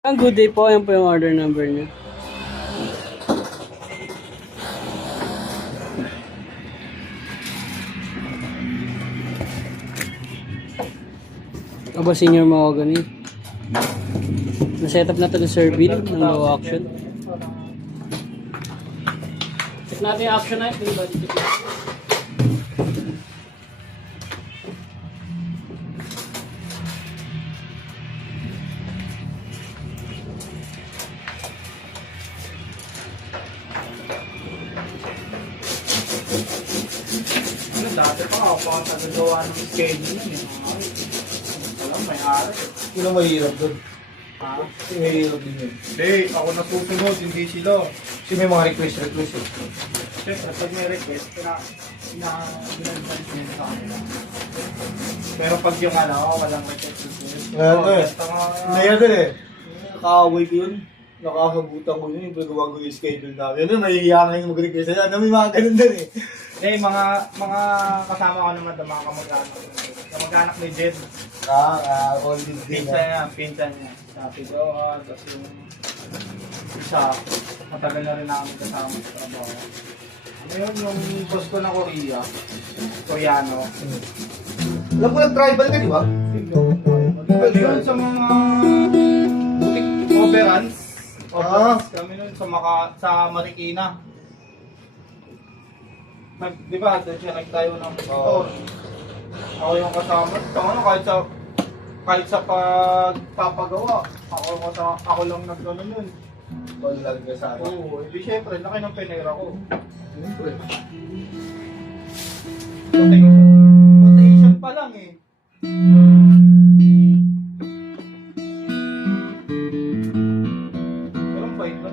Ang good day po, yan po yung order number niyo. Aba, senior mahogany. Na-set up na ito ng Sir Bill ng low action. Check natin yung action knife. Dati pa ako pa nagagawa ng schedule nun eh. Walang may-ari. Sino mahirap doon? Ha? Sino mahirap din yun? Hindi, ako nasusunod, hindi sila. Kasi may mga request eh. Siyempre, pag may request, binadband nila sa kanila. Pero pag yung walang request. Ngayon din eh. Nakakaway ko yun. Nakakabutan ko yun. Yung paggawa ko yung schedule namin. Ano, nahihiya nga yung mag-request. Ano, may mga ganun din eh. Eh, mga kasama ko naman, mga kamag-anak. Kamag-anak ni Jed. All this day. Pinsan niya. Sabi ko, tapos yung isa, matagal na rin namin kasama sa trabaho. Ano yun, yung boss ko na Koreano. Alam mo nag-tribal ka, di ba? Yun sa mga boutique overruns. Kami nun sa Marikina. Di ba, doon siya nagtayo ng store. Ako yung kasama. Kahit sa pagpapagawa, ako lang nagano nun. All lang ka sa akin. Oo, hindi syempre, laki ng penera ko. Siyempre. Quotation pa lang eh. Walang bait ba?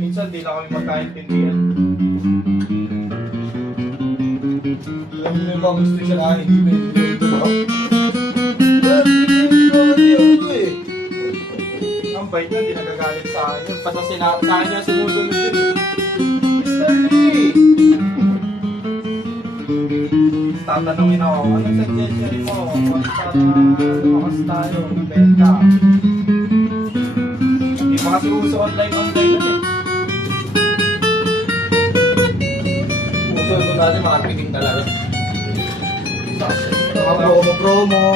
Minsan di na kami magkaintindihan. Alam mo yung mga gusto siya na hindi ba yung Ang bait na, di nagagalit sa akin yun. Basta sa akin niya sumusunod yun eh. Mr. Lee! Tatanungin ako, anong suggestion mo? Para lumakas tayo, benta. Hindi pa kasi uso online nun eh. uso ito natin marketing talaga. Mga promo.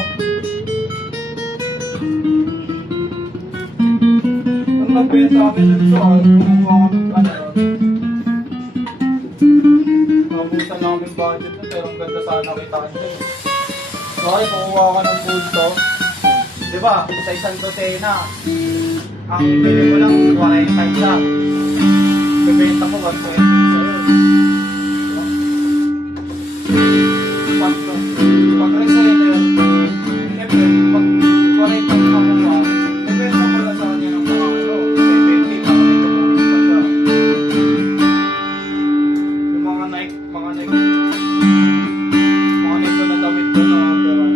Nung nagbenta kami dun sa kumuha kami nabusan na kami budget nun, pero ang ganda sana kitaan dun. Okay, kumuha ka ng bulto. Diba, sa isang dosena, ang ibili ko lang 45 lang. Bebenta ko 120 sa'yo. Pag reseller, siyempre, pag 45 na kuha, bebenta ko lang sa kanya ng mga 70 para may tumulong pa siya. Yung mga Nike na damit ko na pero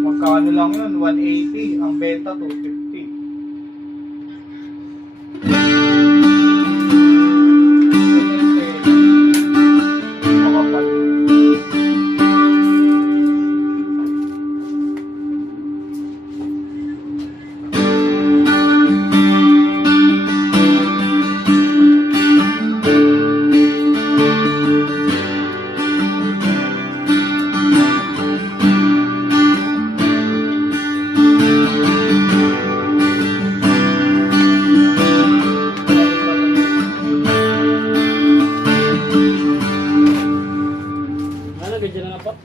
magkano lang yun? 180. Ang benta 250. Ganyan na po.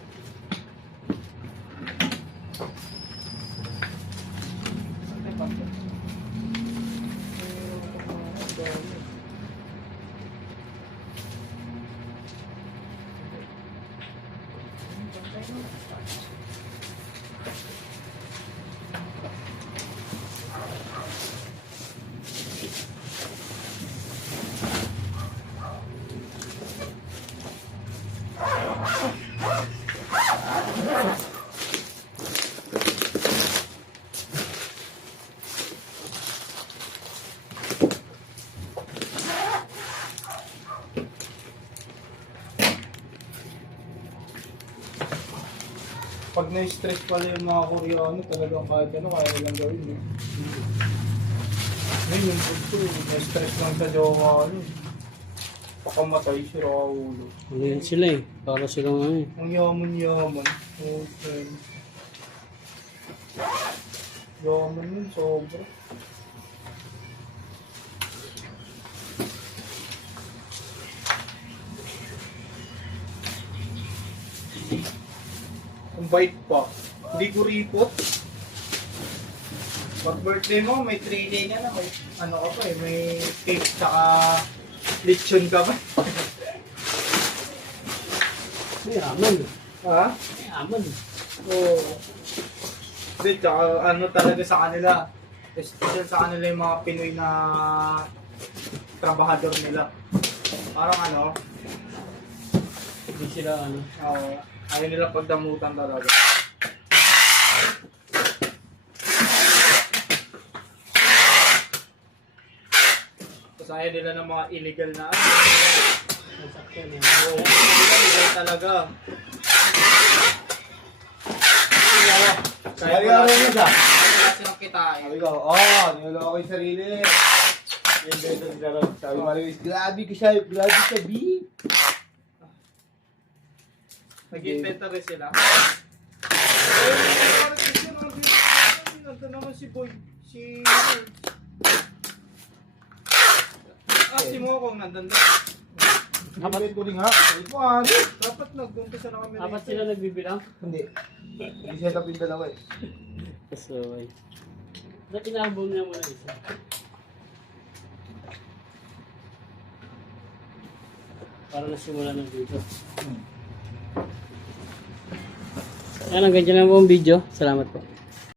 Pag na-stress pala yung mga Koreano, talagang kahit ano, kaya nilang gawin. Eh. Ngayon yung gusto, na-stress lang sa jowa, ano. Pakamatay, sira ulo. Ano yan sila eh. Para silang ano eh. Ang yaman-yaman. Okay. Yaman yun, sobra. Ang bait pa. Hindi ko ripot. Pag birthday mo, may 3-day ka na. May, ano ka pa eh, may cake tsaka lechon ka pa. May aman. Ha? May aman. Oo. Hindi, tsaka ano talaga sa kanila. Especially sa kanila yung mga Pinoy na trabahador nila. Parang ano, Hindi sila ano. ayaw nila pagdamutan talaga. Tapos ayaw nila ng mga illegal na ano. Masakyan eh. Oo, illegal talaga. Kahit Kaya wala rin mo siya. wala silang kitain. Sabi ko, niloloko ko yung sarili. Yung beto ni Charot. Sabi mo Luis, grabe ka siya, B. Nag-inventa rin sila. Nandun naman si Boy. Si si Mokong nandun doon. Apat ko rin nga. Sabi ko, ano? Dapat nag-umpisa na kami Apat rito. sila nagbibilang. Hindi. Hindi set up yung dalawa eh. Kasaway. Ba't inahabol niya muna isa? Para nasimula ng video. Yan, ang ganyan lang po ang video. Salamat po.